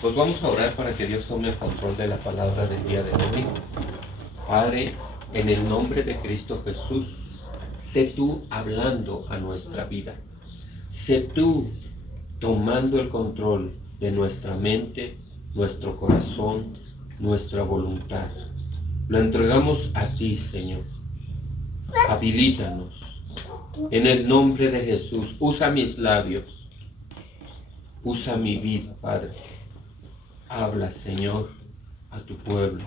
Pues vamos a orar para que Dios tome el control de la palabra del día de hoy. Padre, en el nombre de Cristo Jesús, sé tú hablando a nuestra vida. Sé tú tomando el control de nuestra mente, nuestro corazón, nuestra voluntad. Lo entregamos a ti, Señor. Habilítanos. En el nombre de Jesús, usa mis labios. Usa mi vida, Padre. Habla, Señor, a tu pueblo.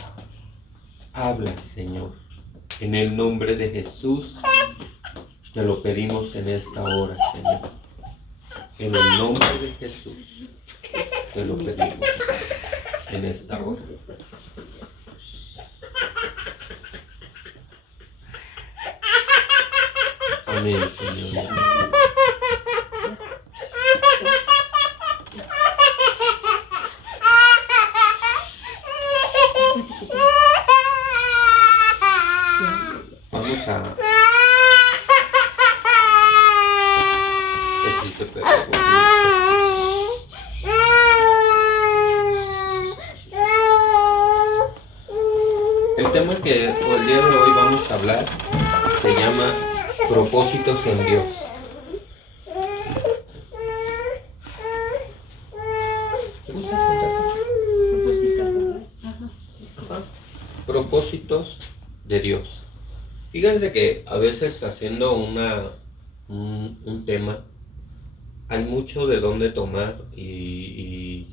Habla, Señor. En el nombre de Jesús, te lo pedimos en esta hora, Señor. En el nombre de Jesús, te lo pedimos en esta hora. Amén, Señor. Vamos a... Aquí se pegó. El tema que el día de hoy vamos a hablar se llama propósitos en Dios. ¿Te gusta sentarte? Ajá. Propósitos de Dios. Fíjense que a veces haciendo un tema hay mucho de dónde tomar y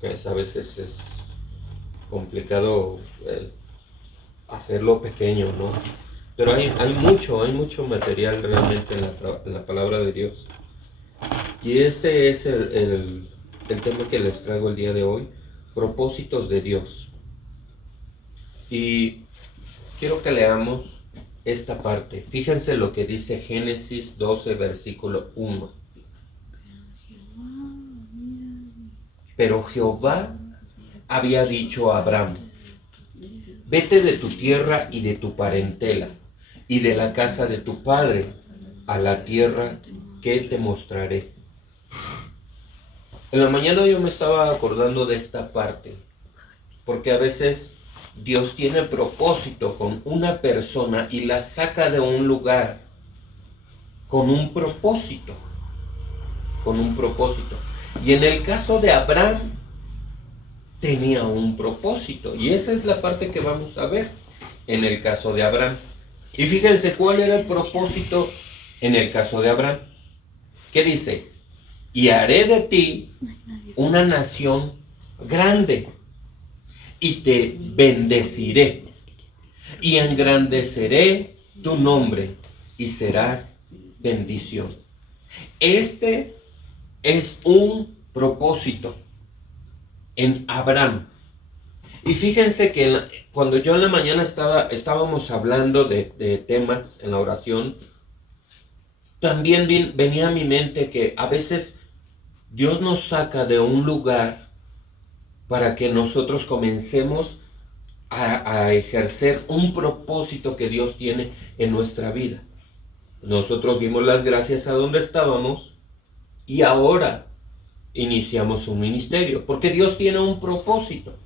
pues a veces es complicado hacerlo pequeño, ¿no? Pero hay mucho material realmente en la palabra de Dios. Y este es el tema que les traigo el día de hoy, propósitos de Dios. Y quiero que leamos esta parte. Fíjense lo que dice Génesis 12, versículo 1. Pero Jehová había dicho a Abraham: vete de tu tierra y de tu parentela y de la casa de tu padre a la tierra que te mostraré. En la mañana yo me estaba acordando de esta parte, porque a veces Dios tiene propósito con una persona y la saca de un lugar con un propósito. Y en el caso de Abraham, tenía un propósito. Y esa es la parte que vamos a ver en el caso de Abraham. Y fíjense cuál era el propósito en el caso de Abraham. ¿Qué dice? Y haré de ti una nación grande y te bendeciré y engrandeceré tu nombre y serás bendición. Este es un propósito en Abraham. Y fíjense que cuando yo en la mañana estábamos hablando de temas en la oración, también venía a mi mente que a veces Dios nos saca de un lugar para que nosotros comencemos a ejercer un propósito que Dios tiene en nuestra vida. Nosotros vimos las gracias a donde estábamos y ahora iniciamos un ministerio, porque Dios tiene un propósito.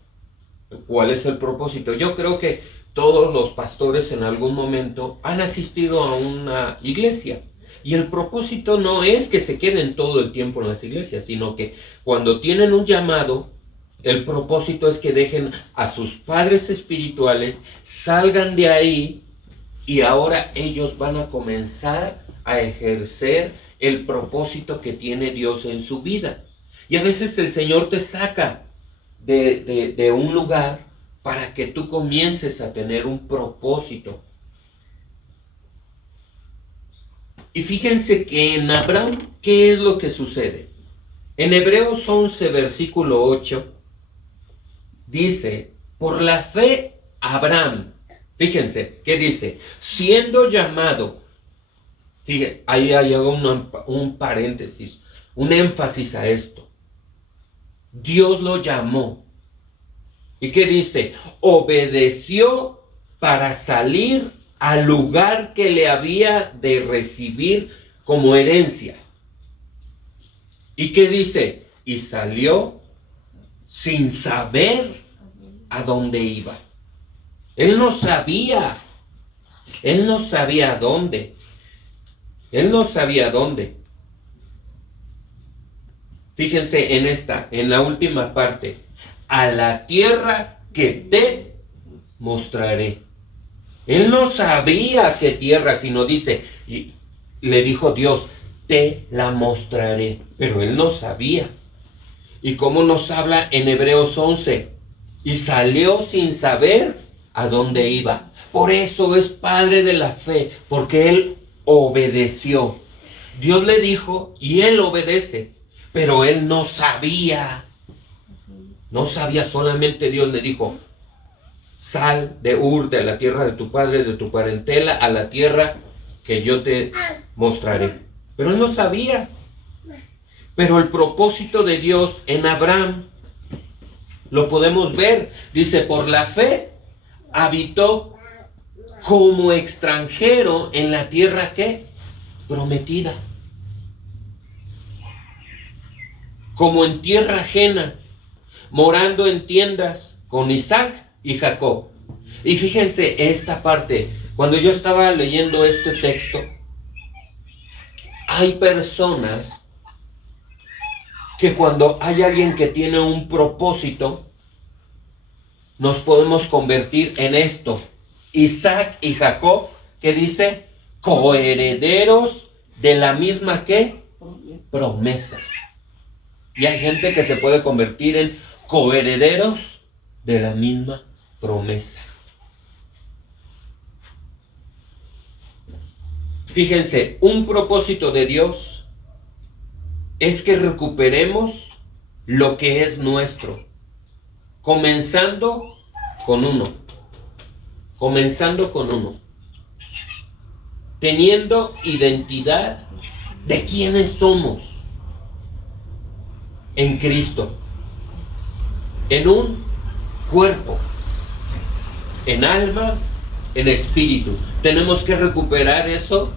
¿Cuál es el propósito? Yo creo que todos los pastores en algún momento han asistido a una iglesia. Y el propósito no es que se queden todo el tiempo en las iglesias, sino que cuando tienen un llamado, el propósito es que dejen a sus padres espirituales, salgan de ahí y ahora ellos van a comenzar a ejercer el propósito que tiene Dios en su vida. Y a veces el Señor te saca de un lugar para que tú comiences a tener un propósito. Y fíjense que en Abraham, ¿qué es lo que sucede? En Hebreos 11, versículo 8, dice, por la fe Abraham, fíjense, ¿qué dice? Siendo llamado, fíjense, ahí hay un paréntesis, un énfasis a esto. Dios lo llamó. ¿Y qué dice? Obedeció para salir al lugar que le había de recibir como herencia. ¿Y qué dice? y salió sin saber a dónde iba. Él no sabía a dónde. Él no sabía a dónde. Fíjense en la última parte. A la tierra que te mostraré. Él no sabía qué tierra, sino dice, y le dijo Dios, te la mostraré. Pero él no sabía. ¿Y cómo nos habla en Hebreos 11? Y salió sin saber a dónde iba. Por eso es padre de la fe, porque él obedeció. Dios le dijo y él obedece, pero él no sabía. No sabía, solamente Dios le dijo, sal de Ur, de la tierra de tu padre, de tu parentela, a la tierra que yo te mostraré. Pero él no sabía. Pero el propósito de Dios en Abraham lo podemos ver. Dice, por la fe habitó como extranjero en la tierra que prometida. Como en tierra ajena, morando en tiendas con Isaac y Jacob. Y fíjense esta parte, cuando yo estaba leyendo este texto, hay personas que cuando hay alguien que tiene un propósito, nos podemos convertir en esto. Isaac y Jacob, que dice, coherederos de la misma ¿qué? Promesa. Y hay gente que se puede convertir en coherederos de la misma promesa. Fíjense, un propósito de Dios es que recuperemos lo que es nuestro, comenzando con uno, teniendo identidad de quiénes somos en Cristo, en un cuerpo, en alma, en espíritu. Tenemos que recuperar eso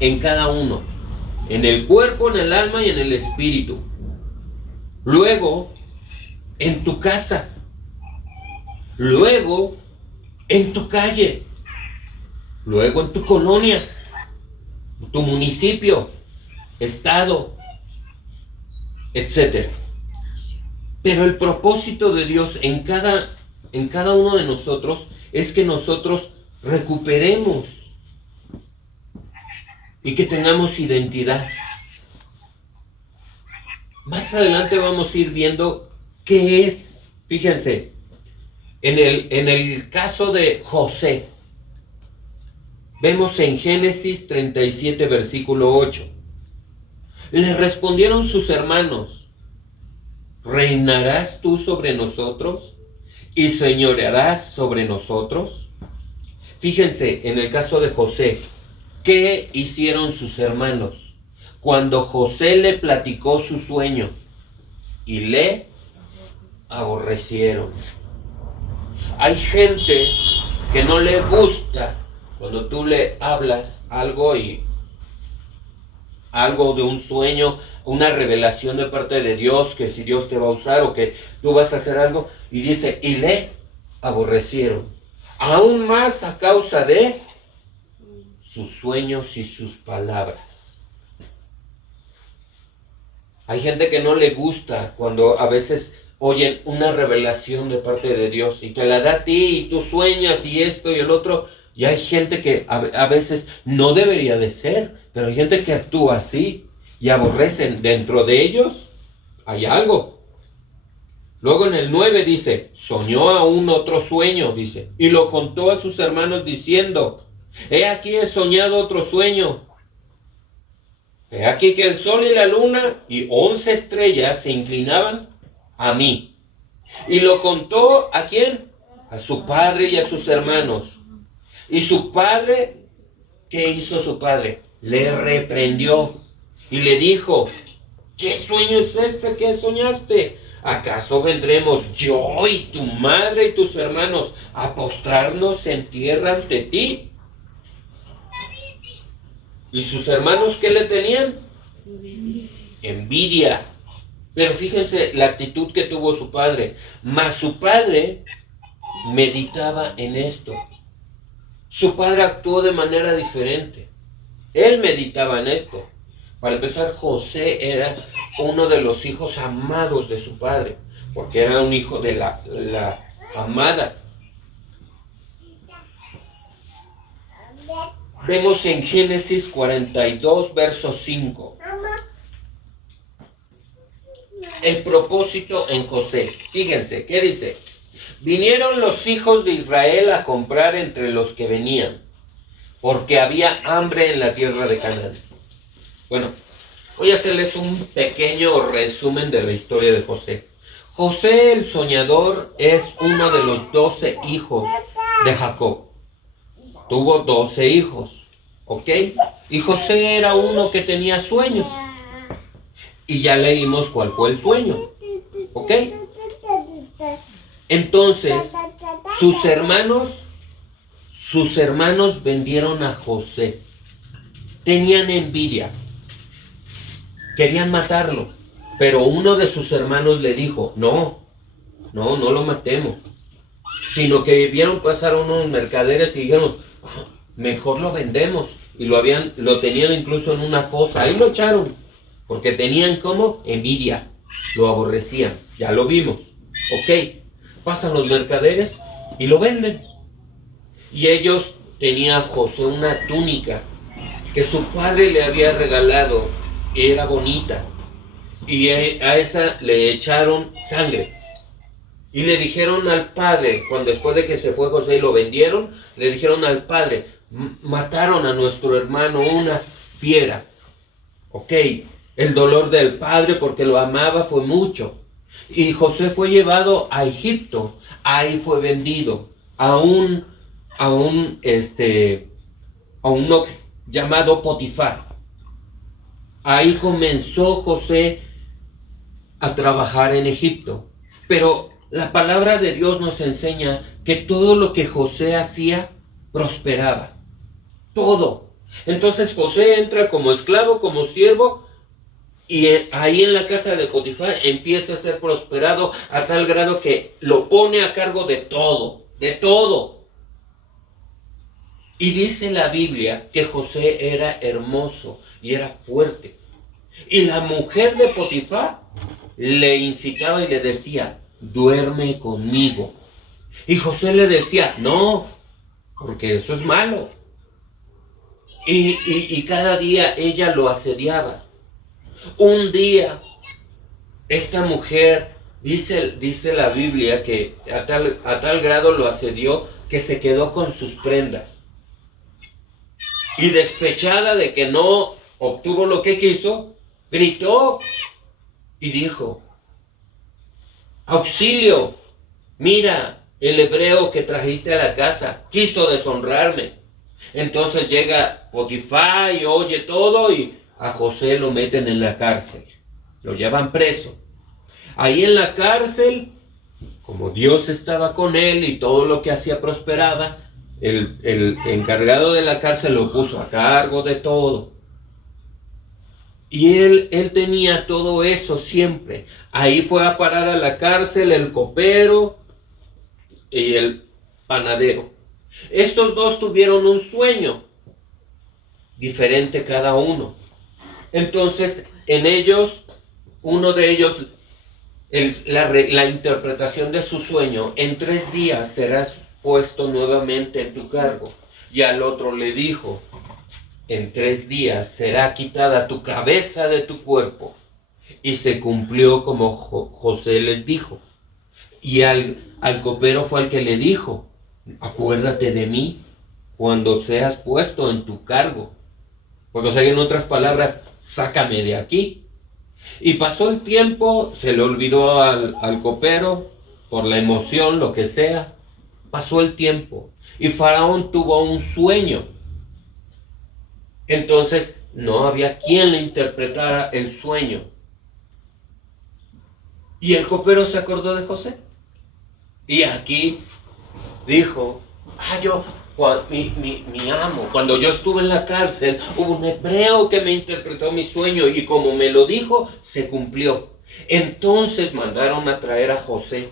en cada uno, en el cuerpo, en el alma y en el espíritu. Luego, en tu casa. Luego, en tu calle. Luego, en tu colonia, tu municipio, estado, etc. Pero el propósito de Dios en cada uno de nosotros es que nosotros recuperemos y que tengamos identidad. Más adelante vamos a ir viendo qué es. Fíjense, en el caso de José, vemos en Génesis 37, versículo 8. Le respondieron sus hermanos, ¿reinarás tú sobre nosotros y señorearás sobre nosotros? Fíjense, en el caso de José, ¿qué hicieron sus hermanos? Cuando José le platicó su sueño y le aborrecieron. Hay gente que no le gusta cuando tú le hablas algo de un sueño, una revelación de parte de Dios, que si Dios te va a usar o que tú vas a hacer algo, y dice, y le aborrecieron. Aún más a causa de sus sueños y sus palabras. Hay gente que no le gusta cuando a veces oyen una revelación de parte de Dios y te la da a ti y tú sueñas y esto y el otro. Y hay gente que a veces no debería de ser, pero hay gente que actúa así y aborrecen. Dentro de ellos hay algo. Luego en el 9 dice, soñó aún otro sueño, dice, y lo contó a sus hermanos diciendo, he aquí he soñado otro sueño. He aquí que el sol y la luna y 11 estrellas se inclinaban a mí. Y lo contó ¿a quién? A su padre y a sus hermanos. Y su padre, ¿qué hizo su padre? Le reprendió y le dijo, ¿qué sueño es este que soñaste? ¿Acaso vendremos yo y tu madre y tus hermanos a postrarnos en tierra ante ti? ¿Y sus hermanos qué le tenían? Envidia. Pero fíjense la actitud que tuvo su padre. Mas su padre meditaba en esto. Su padre actuó de manera diferente. Él meditaba en esto. Para empezar, José era uno de los hijos amados de su padre, porque era un hijo de la amada. Vemos en Génesis 42, verso 5. El propósito en José. Fíjense, ¿qué dice? Vinieron los hijos de Israel a comprar entre los que venían, porque había hambre en la tierra de Canaán. Bueno, voy a hacerles un pequeño resumen de la historia de José. José el soñador es uno de los 12 hijos de Jacob. Tuvo 12 hijos, ¿ok? Y José era uno que tenía sueños. Y ya leímos cuál fue el sueño, ¿ok? Entonces, sus hermanos vendieron a José. Tenían envidia. Querían matarlo. Pero uno de sus hermanos le dijo, no lo matemos. Sino que vieron pasar unos mercaderes y dijeron, mejor lo vendemos. Y lo tenían incluso en una fosa. Ahí lo echaron. Porque tenían como envidia. Lo aborrecían. Ya lo vimos. Ok. Pasan los mercaderes y lo venden. Y ellos tenían a José una túnica que su padre le había regalado. Era bonita. Y a esa le echaron sangre. Y le dijeron al padre, cuando después de que se fue José y lo vendieron, le dijeron al padre, mataron a nuestro hermano una fiera. Ok, el dolor del padre porque lo amaba fue mucho. Y José fue llevado a Egipto, ahí fue vendido a un llamado Potifar. Ahí comenzó José a trabajar en Egipto. Pero la palabra de Dios nos enseña que todo lo que José hacía prosperaba. Todo. Entonces José entra como esclavo, como siervo, y ahí en la casa de Potifar empieza a ser prosperado a tal grado que lo pone a cargo de todo, de todo. Y dice la Biblia que José era hermoso y era fuerte. Y la mujer de Potifar le incitaba y le decía, duerme conmigo. Y José le decía, no, porque eso es malo. Y cada día ella lo asediaba. Un día, esta mujer, dice la Biblia, que a tal grado lo asedió que se quedó con sus prendas. Y despechada de que no obtuvo lo que quiso, gritó y dijo, auxilio, mira, el hebreo que trajiste a la casa quiso deshonrarme. Entonces llega Potifar y oye todo y a José lo meten en la cárcel. Lo llevan preso. Ahí en la cárcel, como Dios estaba con él y todo lo que hacía prosperaba, el encargado de la cárcel lo puso a cargo de todo. Y él tenía todo eso siempre. Ahí fue a parar a la cárcel el copero y el panadero. Estos dos tuvieron un sueño diferente cada uno. Entonces, en ellos, uno de ellos, la interpretación de su sueño, en 3 días serás puesto nuevamente en tu cargo. Y al otro le dijo, en 3 días será quitada tu cabeza de tu cuerpo. Y se cumplió como José les dijo. Y al copero fue el que le dijo, acuérdate de mí cuando seas puesto en tu cargo. Porque, o sea, en otras palabras, sácame de aquí. Y pasó el tiempo, se le olvidó al copero, por la emoción, lo que sea. Pasó el tiempo. Y Faraón tuvo un sueño. Entonces, no había quien le interpretara el sueño. Y el copero se acordó de José. Y aquí dijo, mi amo, cuando yo estuve en la cárcel, hubo un hebreo que me interpretó mi sueño y como me lo dijo, se cumplió. Entonces mandaron a traer a José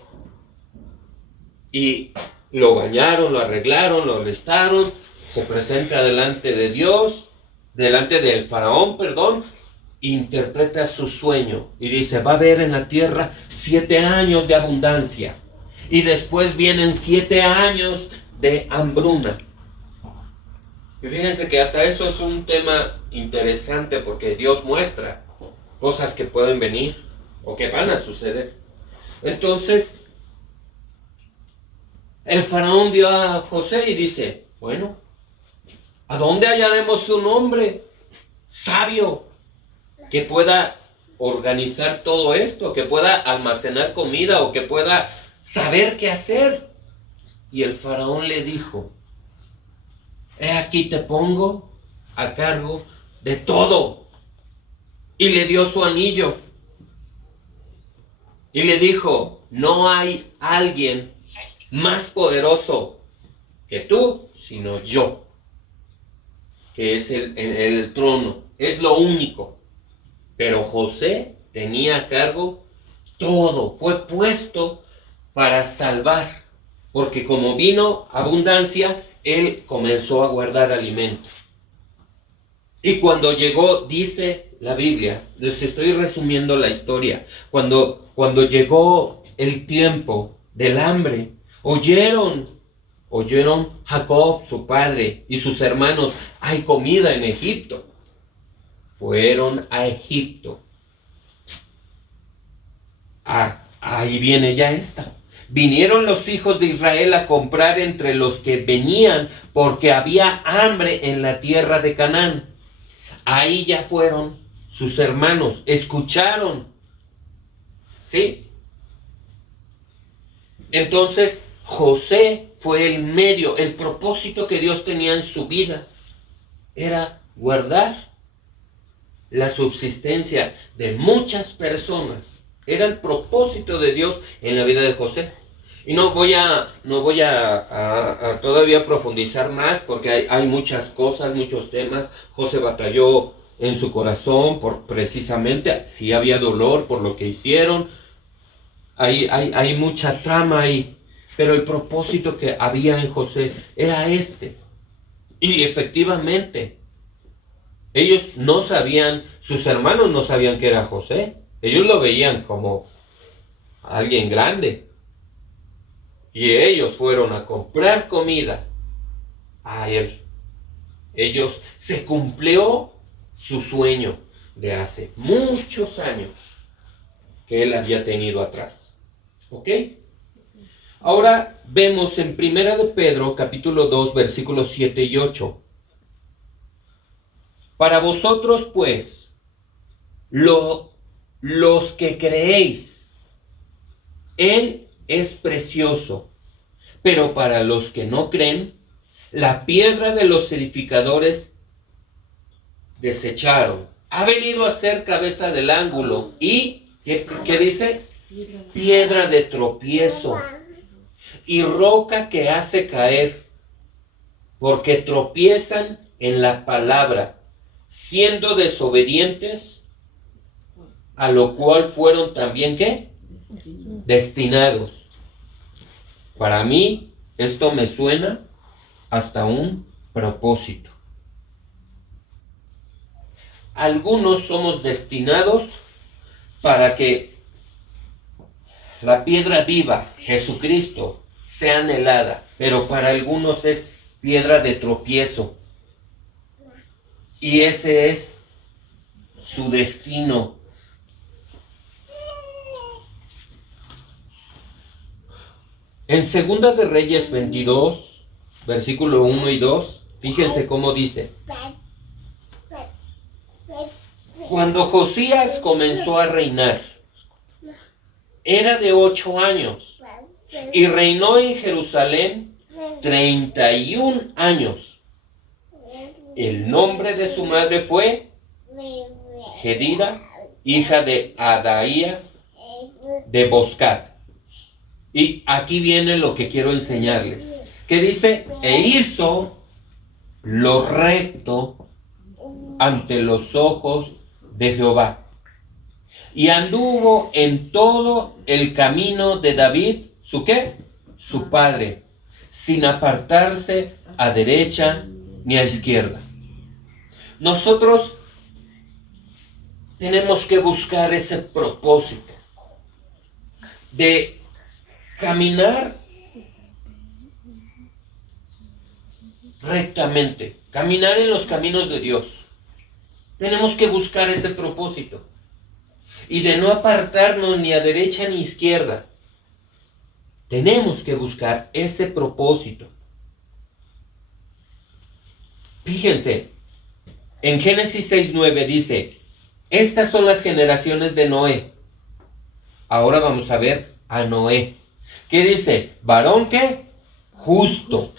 y lo bañaron, lo arreglaron, lo alistaron, se presenta delante de Dios, delante del faraón, perdón, interpreta su sueño y dice, va a haber en la tierra 7 años de abundancia y después vienen 7 años de hambruna. Y fíjense que hasta eso es un tema interesante porque Dios muestra cosas que pueden venir o que van a suceder. Entonces, el faraón vio a José y dice, bueno, ¿a dónde hallaremos un hombre sabio que pueda organizar todo esto, que pueda almacenar comida o que pueda saber qué hacer? Y el faraón le dijo, he aquí te pongo a cargo de todo. Y le dio su anillo. Y le dijo, no hay alguien más poderoso que tú, sino yo, que es el trono. Es lo único. Pero José tenía a cargo todo. Fue puesto para salvar. Porque como vino abundancia, él comenzó a guardar alimentos. Y cuando llegó, dice la Biblia, les estoy resumiendo la historia, cuando llegó el tiempo del hambre, oyeron Jacob, su padre, y sus hermanos, hay comida en Egipto. Fueron a Egipto. Ahí viene ya esta. Vinieron los hijos de Israel a comprar entre los que venían, porque había hambre en la tierra de Canaán. Ahí ya fueron sus hermanos, escucharon, ¿sí? Entonces José fue el medio, el propósito que Dios tenía en su vida era guardar la subsistencia de muchas personas. Era el propósito de Dios en la vida de José. Y no voy a todavía profundizar más porque hay muchas cosas, muchos temas. José batalló en su corazón por precisamente, si había dolor por lo que hicieron. Hay mucha trama ahí. Pero el propósito que había en José era este. Y efectivamente, ellos no sabían, sus hermanos no sabían que era José. Ellos lo veían como alguien grande. Y ellos fueron a comprar comida a él. Se cumplió su sueño de hace muchos años que él había tenido atrás. ¿Ok? Ahora vemos en Primera de Pedro, capítulo 2, versículos 7 y 8. Para vosotros, pues, los que creéis, Él es precioso, pero para los que no creen, la piedra de los edificadores desecharon. Ha venido a ser cabeza del ángulo y, ¿qué dice? Piedra de tropiezo y roca que hace caer, porque tropiezan en la palabra, siendo desobedientes, a lo cual fueron también, ¿qué? Destinados. Para mí, esto me suena hasta un propósito. Algunos somos destinados para que la piedra viva, Jesucristo, sea anhelada, pero para algunos es piedra de tropiezo. Y ese es su destino. En Segunda de Reyes 22, versículo 1 y 2, fíjense cómo dice. Cuando Josías comenzó a reinar, era de 8 años y reinó en Jerusalén 31 años. El nombre de su madre fue Jedida, hija de Adaía de Boscat. Y aquí viene lo que quiero enseñarles. Que dice, e hizo lo recto ante los ojos de Jehová. y anduvo en todo el camino de David, ¿su qué? Su padre, sin apartarse a derecha ni a izquierda. Nosotros tenemos que buscar ese propósito de caminar rectamente, caminar en los caminos de Dios. Tenemos que buscar ese propósito y de no apartarnos ni a derecha ni a izquierda. Tenemos que buscar ese propósito. Fíjense, en Génesis 6:9 dice, estas son las generaciones de Noé. Ahora vamos a ver a Noé. ¿Qué dice? Varón que justo,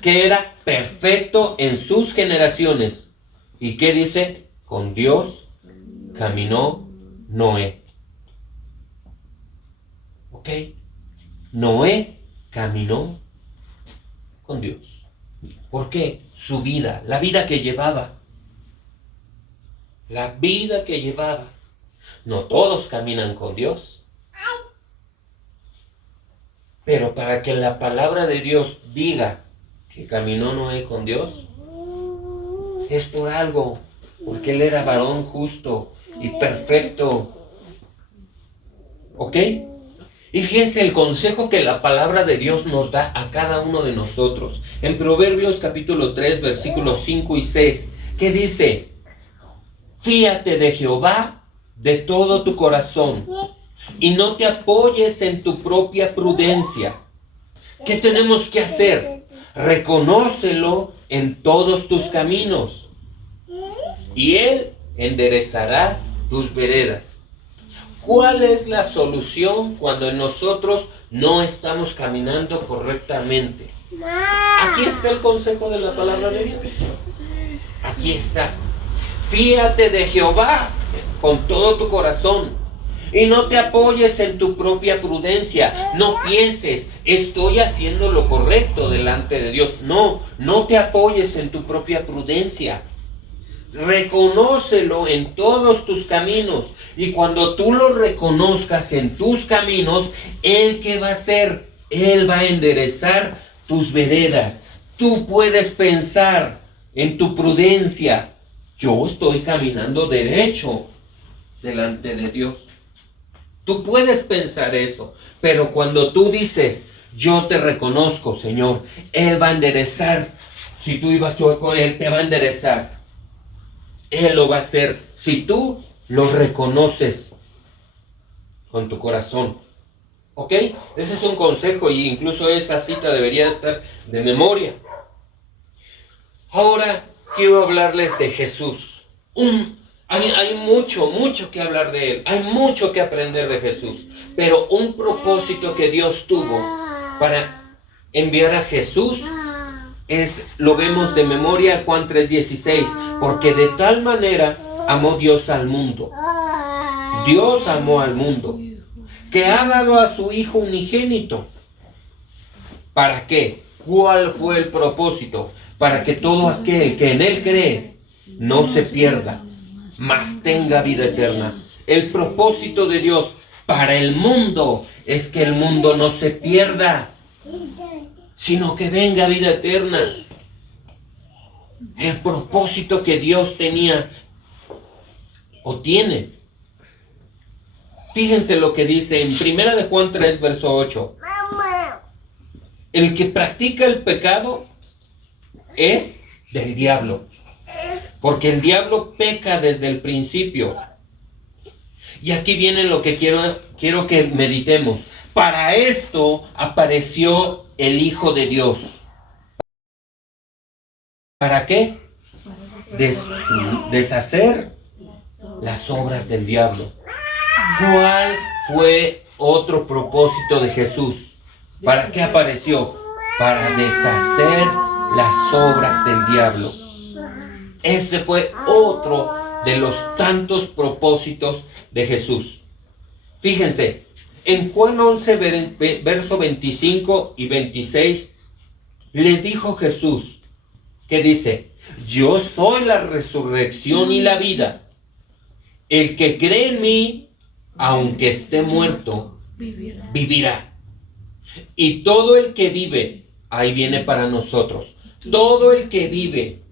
que era perfecto en sus generaciones. ¿Y qué dice? Con Dios caminó Noé. ¿Ok? Noé caminó con Dios. ¿Por qué? Su vida, la vida que llevaba. La vida que llevaba. No todos caminan con Dios. Pero para que la palabra de Dios diga que caminó Noé con Dios, es por algo, porque él era varón justo y perfecto. ¿Ok? Y fíjense el consejo que la palabra de Dios nos da a cada uno de nosotros. En Proverbios capítulo 3, versículos 5 y 6, que dice, fíate de Jehová de todo tu corazón y no te apoyes en tu propia prudencia. ¿Qué tenemos que hacer? Reconócelo en todos tus caminos y Él enderezará tus veredas. ¿Cuál es la solución cuando nosotros no estamos caminando correctamente? Aquí está el consejo de la palabra de Dios. Aquí está. Fíate de Jehová con todo tu corazón y no te apoyes en tu propia prudencia. No pienses, estoy haciendo lo correcto delante de Dios. No, no te apoyes en tu propia prudencia. Reconócelo en todos tus caminos. Y cuando tú lo reconozcas en tus caminos, ¿Él qué va a hacer? Él va a enderezar tus veredas. Tú puedes pensar en tu prudencia. Yo estoy caminando derecho delante de Dios. Tú puedes pensar eso. Pero cuando tú dices, yo te reconozco, Señor, Él va a enderezar. Si tú ibas chueco, Él te va a enderezar. Él lo va a hacer si tú lo reconoces con tu corazón. ¿Ok? Ese es un consejo y incluso esa cita debería estar de memoria. Ahora quiero hablarles de Jesús. Hay mucho que hablar de Él. Hay mucho que aprender de Jesús. Pero un propósito que Dios tuvo para enviar a Jesús lo vemos de memoria, Juan 3:16, porque de tal manera amó Dios al mundo. Dios amó al mundo, que ha dado a su Hijo unigénito. ¿Para qué? ¿Cuál fue el propósito? Para que todo aquel que en Él cree no se pierda, mas tenga vida eterna. El propósito de Dios para el mundo es que el mundo no se pierda, sino que venga vida eterna. El propósito que Dios tenía o tiene. Fíjense lo que dice en 1 de Juan 3, verso 8. El que practica el pecado es del diablo, porque el diablo peca desde el principio. Y aquí viene lo que quiero que meditemos. Para esto apareció el Hijo de Dios. ¿Para qué? Deshacer las obras del diablo. ¿Cuál fue otro propósito de Jesús? ¿Para qué apareció? Para deshacer las obras del diablo. Ese fue otro de los tantos propósitos de Jesús. Fíjense, en Juan 11, verso 25 y 26, les dijo Jesús, que dice, yo soy la resurrección y la vida. El que cree en mí, aunque esté muerto, Vivirá. vivirá. Y todo el que vive, ahí viene para nosotros, todo el que vive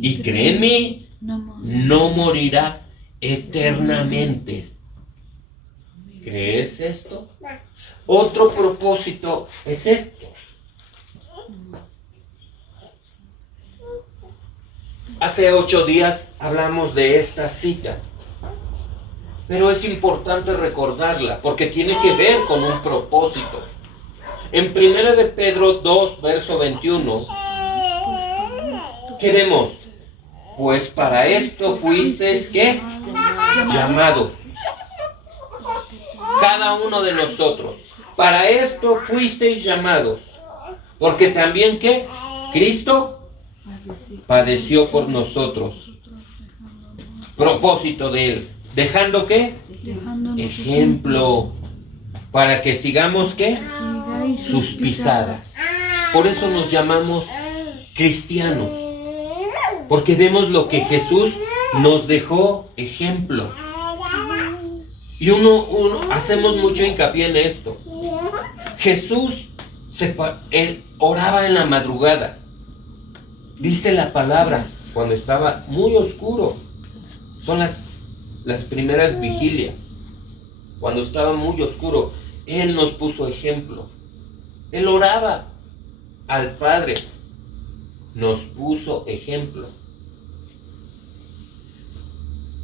y cree en mí, no morirá eternamente. ¿Crees esto? Otro propósito es esto. Hace 8 días hablamos de esta cita, pero es importante recordarla porque tiene que ver con un propósito. En 1 de Pedro 2, verso 21, ¿qué vemos? Pues para esto fuisteis, ¿qué? Llamados. Cada uno de nosotros. Para esto fuisteis llamados. Porque también, ¿qué? Cristo padeció por nosotros. Propósito de él. ¿Dejando qué? Ejemplo. Para que sigamos, ¿qué? Sus pisadas. Por eso nos llamamos cristianos. Porque vemos lo que Jesús nos dejó ejemplo. Y hacemos mucho hincapié en esto. Jesús él oraba en la madrugada. Dice la palabra, cuando estaba muy oscuro. Son las primeras vigilias. Cuando estaba muy oscuro, Él nos puso ejemplo. Él oraba al Padre. Nos puso ejemplo.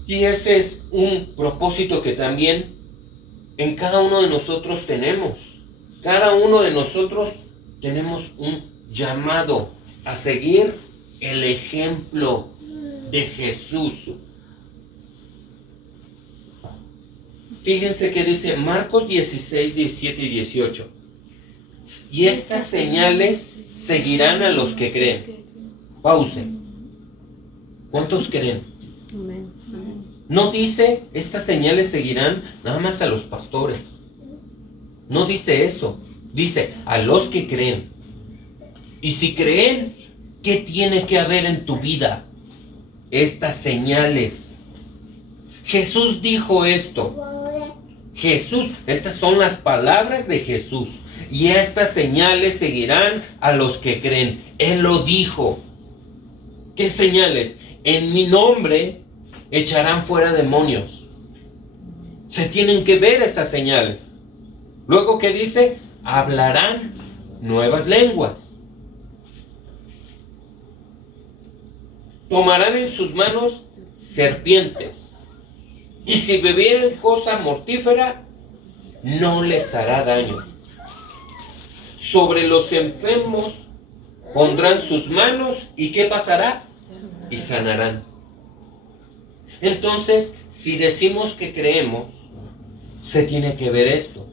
Y ese es un propósito que también en cada uno de nosotros tenemos. Cada uno de nosotros tenemos un llamado a seguir el ejemplo de Jesús. Fíjense que dice Marcos 16, 17 y 18. Y estas señales seguirán a los que creen. Pause. ¿Cuántos creen? No dice, estas señales seguirán nada más a los pastores. No dice eso. Dice, a los que creen. Y si creen, ¿qué tiene que haber en tu vida? Estas señales. Jesús dijo esto. Jesús, estas son las palabras de Jesús. Y estas señales seguirán a los que creen. Él lo dijo. ¿Qué señales? En mi nombre echarán fuera demonios. Se tienen que ver esas señales. Luego, ¿qué dice? Hablarán nuevas lenguas. Tomarán en sus manos serpientes. Y si bebieren cosa mortífera, no les hará daño. Sobre los enfermos pondrán sus manos y ¿qué pasará? Y sanarán. Entonces, si decimos que creemos, se tiene que ver esto.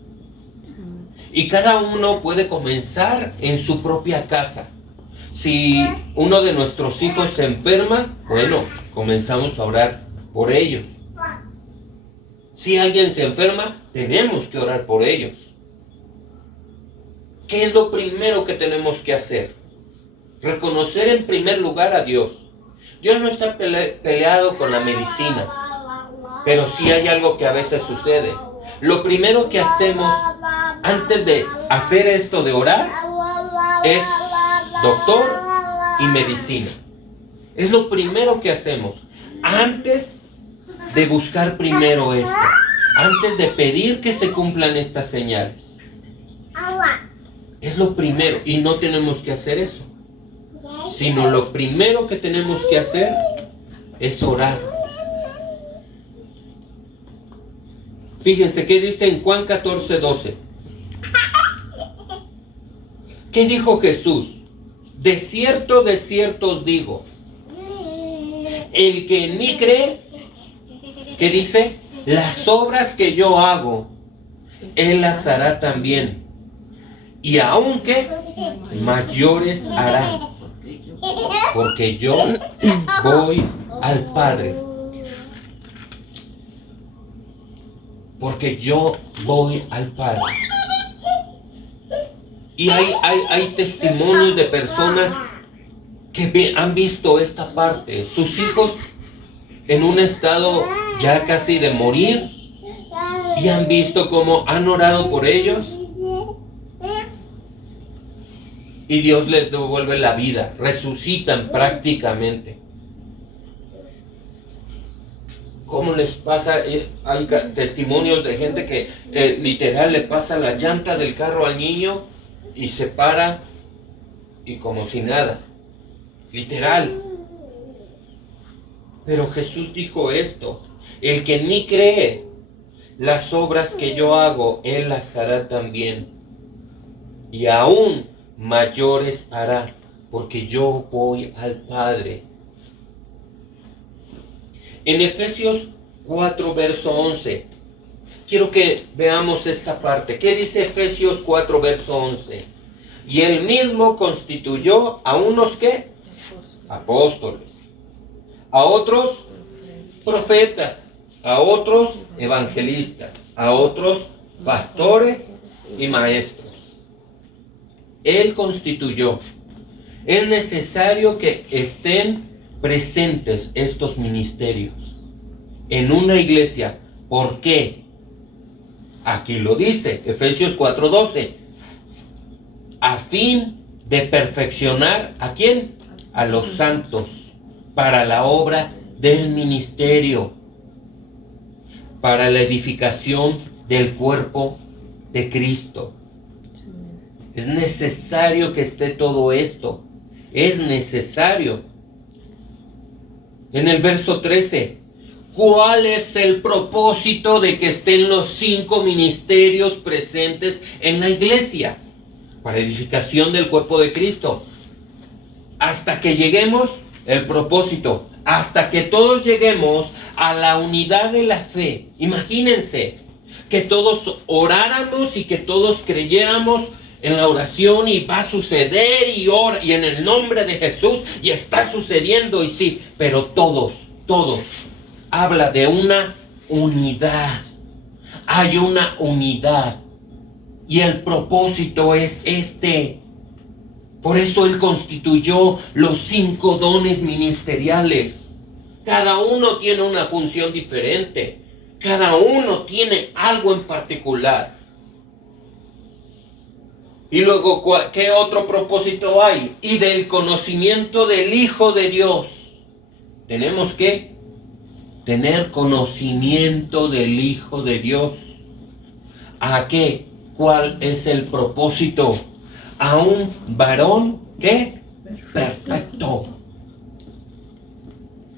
Y cada uno puede comenzar en su propia casa. Si uno de nuestros hijos se enferma, bueno, comenzamos a orar por ellos. Si alguien se enferma, tenemos que orar por ellos. ¿Qué es lo primero que tenemos que hacer? Reconocer en primer lugar a Dios. Dios no está peleado con la medicina, pero sí hay algo que a veces sucede. Lo primero que hacemos antes de hacer esto de orar es doctor y medicina. Es lo primero que hacemos antes de buscar primero esto, antes de pedir que se cumplan estas señales. Es lo primero, y no tenemos que hacer eso, sino lo primero que tenemos que hacer es orar. Fíjense qué dice en Juan 14, 12. ¿Qué dijo Jesús? De cierto os digo, el que en mí cree, ¿qué dice? Las obras que yo hago, él las hará también. Y aunque mayores hará, porque yo voy al Padre. Porque yo voy al Padre. Y hay testimonios de personas que han visto esta parte. Sus hijos en un estado ya casi de morir, y han visto cómo han orado por ellos y Dios les devuelve la vida, resucitan prácticamente. ¿Cómo les pasa? Hay testimonios de gente que literal le pasa la llanta del carro al niño y se para y como si nada. Literal. Pero Jesús dijo esto: el que en mí cree, las obras que yo hago, él las hará también. Y aún mayores hará, porque yo voy al Padre. En Efesios 4, verso 11, quiero que veamos esta parte. ¿Qué dice Efesios 4, verso 11? Y él mismo constituyó a unos, ¿qué? Apóstoles. A otros, profetas. A otros, evangelistas. A otros, pastores y maestros. Él constituyó. Es necesario que estén presentes estos ministerios en una iglesia. ¿Por qué? Aquí lo dice, Efesios 4:12. A fin de perfeccionar, ¿a quién? A los santos, para la obra del ministerio, para la edificación del cuerpo de Cristo. Es necesario que esté todo esto. Es necesario. En el verso 13, ¿cuál es el propósito de que estén los 5 ministerios presentes en la iglesia? Para edificación del cuerpo de Cristo. Hasta que lleguemos, el propósito, hasta que todos lleguemos a la unidad de la fe. Imagínense que todos oráramos y que todos creyéramos en la oración y va a suceder y en el nombre de Jesús y está sucediendo y sí, pero todos habla de una unidad. Hay una unidad y el propósito es este. Por eso Él constituyó los 5 dones ministeriales. Cada uno tiene una función diferente. Cada uno tiene algo en particular. Y luego, ¿qué otro propósito hay? Y del conocimiento del Hijo de Dios. Tenemos que tener conocimiento del Hijo de Dios. ¿A qué? ¿Cuál es el propósito? A un varón, ¿qué? Perfecto.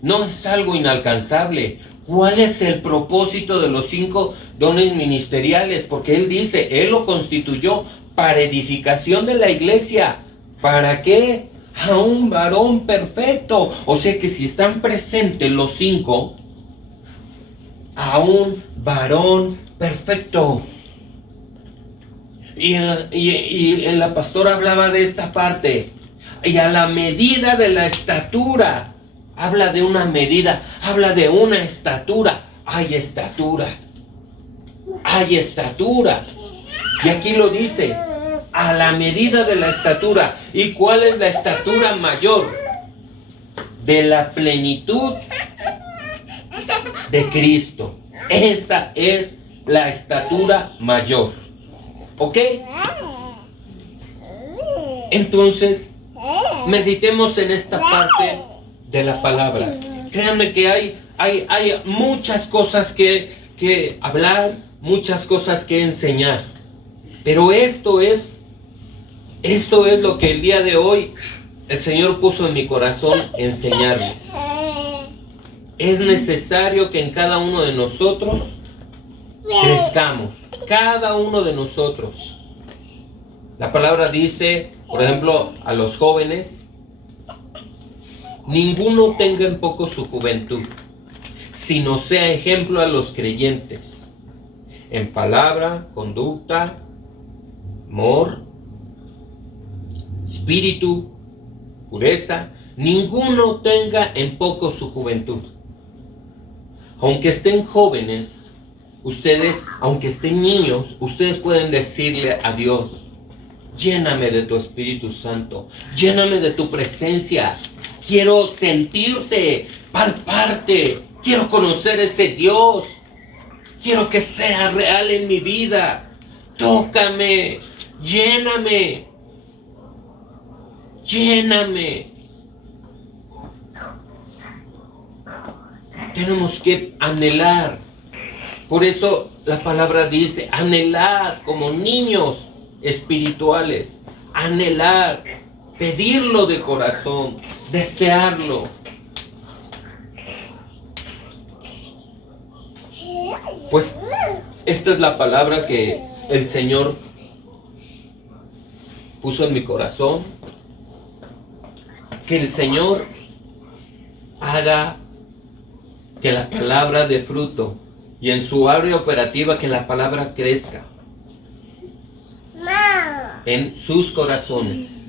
No es algo inalcanzable. ¿Cuál es el propósito de los 5 dones ministeriales? Porque Él dice, Él lo constituyó para edificación de la iglesia. ¿Para qué? A un varón perfecto. O sea que si están presentes los 5, a un varón perfecto. Y la pastora hablaba de esta parte. Y a la medida de la estatura. Habla de una medida. Habla de una estatura. Hay estatura. Hay estatura. Y aquí lo dice. A la medida de la estatura. ¿Y cuál es la estatura mayor? De la plenitud de Cristo. Esa es la estatura mayor. ¿Ok? Entonces, meditemos en esta parte de la palabra. Créanme que hay muchas cosas que hablar, muchas cosas que enseñar. Pero esto es lo que el día de hoy el Señor puso en mi corazón enseñarles. Es necesario que en cada uno de nosotros crezcamos. Cada uno de nosotros. La palabra dice, por ejemplo, a los jóvenes, ninguno tenga en poco su juventud, sino sea ejemplo a los creyentes, en palabra, conducta, amor, espíritu, pureza. Ninguno tenga en poco su juventud. Aunque estén jóvenes, ustedes, aunque estén niños, ustedes pueden decirle a Dios, lléname de tu Espíritu Santo, lléname de tu presencia, quiero sentirte, palparte, Quiero conocer ese Dios. Quiero que sea real en mi vida. Tócame, lléname, lléname. Tenemos que anhelar. Por eso la palabra dice, anhelar como niños espirituales. Anhelar, pedirlo de corazón, desearlo. Pues esta es la palabra que el Señor puso en mi corazón. Que el Señor haga que la palabra dé fruto y en su área operativa que la palabra crezca en sus corazones.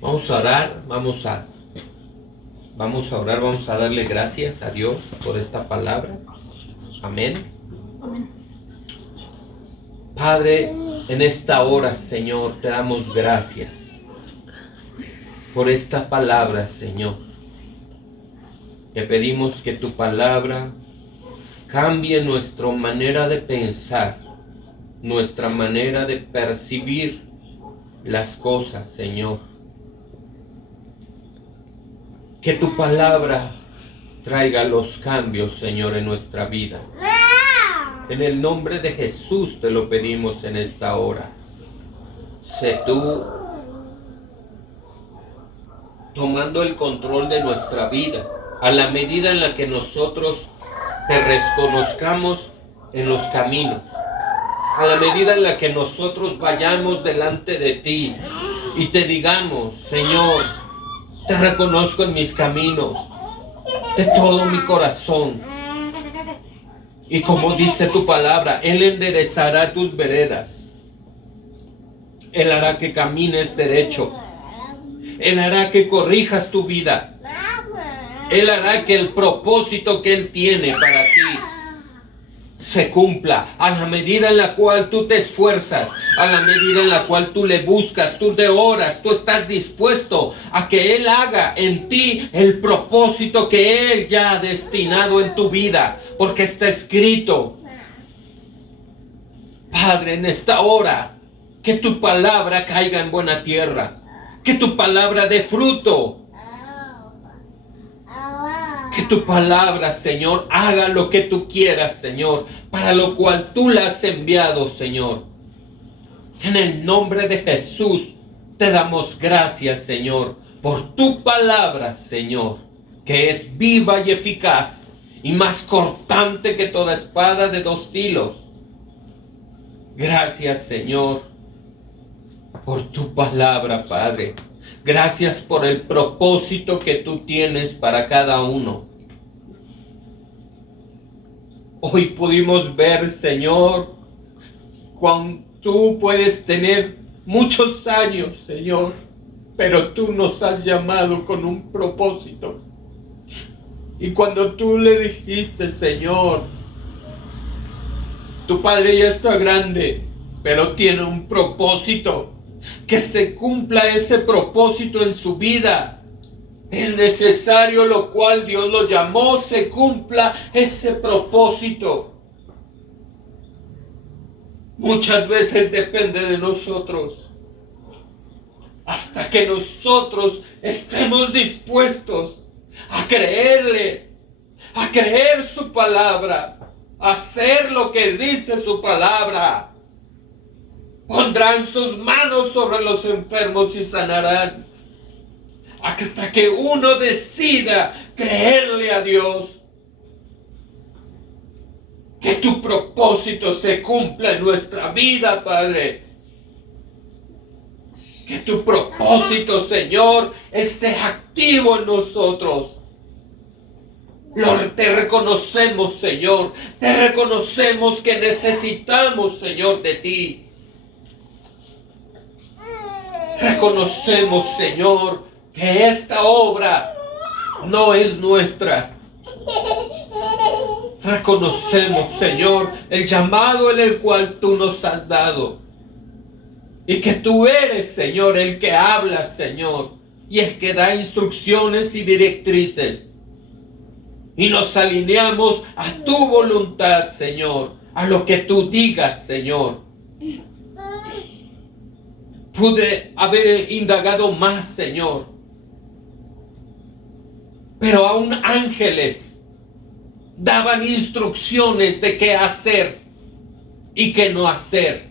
Vamos a orar, vamos a orar, vamos a darle gracias a Dios por esta palabra. Amén. Amén. Padre, en esta hora, Señor, te damos gracias por esta palabra, Señor. Te pedimos que tu palabra cambie nuestra manera de pensar, nuestra manera de percibir las cosas, Señor. Que tu palabra traiga los cambios, Señor, en nuestra vida. En el nombre de Jesús te lo pedimos en esta hora. Sé tú tomando el control de nuestra vida, a la medida en la que nosotros te reconozcamos en los caminos, a la medida en la que nosotros vayamos delante de ti y te digamos, Señor, te reconozco en mis caminos, de todo mi corazón. Y como dice tu palabra, Él enderezará tus veredas. Él hará que camines derecho. Él hará que corrijas tu vida. Él hará que el propósito que Él tiene para ti se cumpla a la medida en la cual tú te esfuerzas, a la medida en la cual tú le buscas, tú te oras, tú estás dispuesto a que Él haga en ti el propósito que Él ya ha destinado en tu vida, porque está escrito. Padre, en esta hora, que tu palabra caiga en buena tierra, que tu palabra dé fruto. Que tu palabra, Señor, haga lo que tú quieras, Señor, para lo cual tú la has enviado, Señor. En el nombre de Jesús te damos gracias, Señor, por tu palabra, Señor, que es viva y eficaz y más cortante que toda espada de dos filos. Gracias, Señor, por tu palabra, Padre. Gracias por el propósito que tú tienes para cada uno. Hoy pudimos ver, Señor, cuán tú puedes tener muchos años, Señor, pero tú nos has llamado con un propósito. Y cuando tú le dijiste, Señor, tu padre ya está grande, pero tiene un propósito. Que se cumpla ese propósito en su vida. Es necesario, lo cual Dios lo llamó, se cumpla ese propósito. Muchas veces depende de nosotros. Hasta que nosotros estemos dispuestos a creerle, a creer su palabra, a hacer lo que dice su palabra. Pondrán sus manos sobre los enfermos y sanarán. Hasta que uno decida creerle a Dios. Que tu propósito se cumpla en nuestra vida, Padre. Que tu propósito, Señor, esté activo en nosotros. Te reconocemos, Señor. Te reconocemos que necesitamos, Señor, de ti. Reconocemos, Señor, que esta obra no es nuestra. Reconocemos, Señor, el llamado en el cual tú nos has dado. Y que tú eres, Señor, el que habla, Señor, y el que da instrucciones y directrices. y nos alineamos a tu voluntad, Señor, a lo que tú digas, Señor. Pude haber indagado más, Señor, pero aún ángeles daban instrucciones de qué hacer y qué no hacer.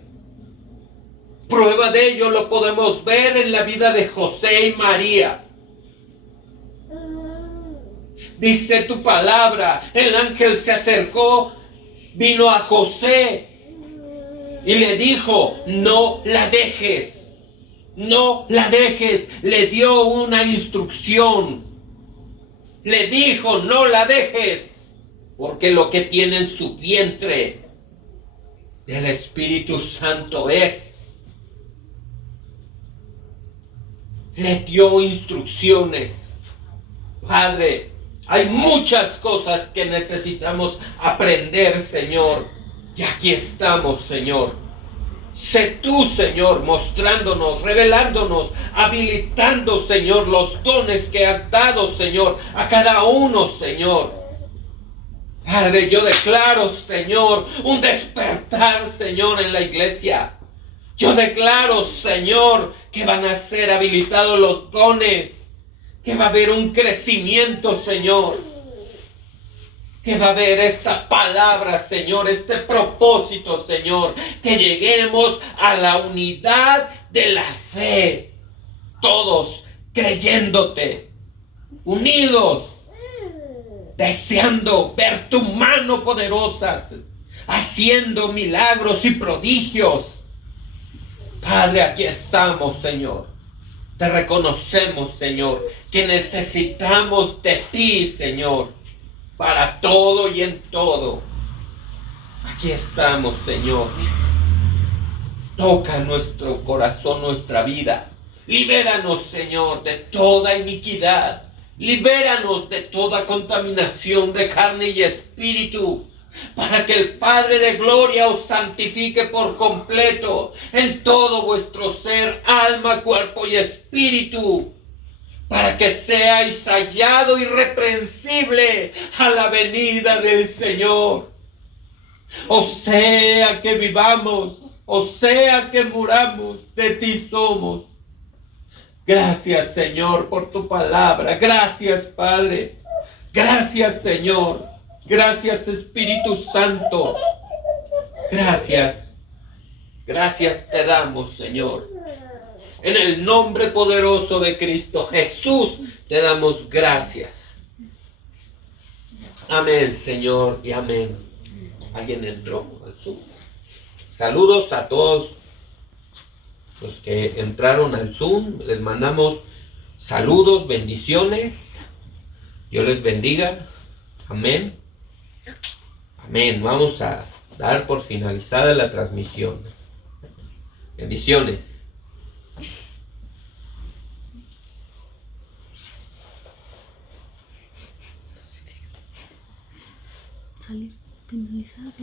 Prueba de ello lo podemos ver en la vida de José y María. Dice tu palabra, el ángel se acercó, vino a José y le dijo, no la dejes, no la dejes. Le dio una instrucción. Le dijo, no la dejes, porque lo que tiene en su vientre del Espíritu Santo es. Le dio instrucciones. Padre, hay muchas cosas que necesitamos aprender, Señor. Y aquí estamos, Señor. Sé tú, Señor, mostrándonos, revelándonos, habilitando, Señor, los dones que has dado, Señor, a cada uno, Señor. Padre, yo declaro, Señor, un despertar, Señor, en la iglesia. Yo declaro, Señor, que van a ser habilitados los dones, que va a haber un crecimiento, Señor, que va a haber esta palabra, Señor, este propósito, Señor, que lleguemos a la unidad de la fe, todos creyéndote, unidos, deseando ver tu mano poderosa, haciendo milagros y prodigios. Padre, aquí estamos, Señor. Te reconocemos, Señor, que necesitamos de ti, Señor, para todo y en todo. Aquí estamos, Señor. Toca nuestro corazón, nuestra vida. Libéranos, Señor, de toda iniquidad. Libéranos de toda contaminación de carne y espíritu, para que el Padre de gloria os santifique por completo en todo vuestro ser, alma, cuerpo y espíritu, para que seáis hallado irreprensible a la venida del Señor. O sea que vivamos, o sea que muramos, de ti somos. Gracias, Señor, por tu palabra. Gracias, Padre. Gracias, Señor. Gracias, Espíritu Santo. Gracias. Gracias te damos, Señor. En el nombre poderoso de Cristo Jesús te damos gracias. Amén, Señor, y amén. ¿Alguien entró al Zoom? Saludos a todos los que entraron al Zoom. Les mandamos saludos, bendiciones. Dios les bendiga. Amén. Amén. Vamos a dar por finalizada la transmisión. Bendiciones. Salir, finalizar.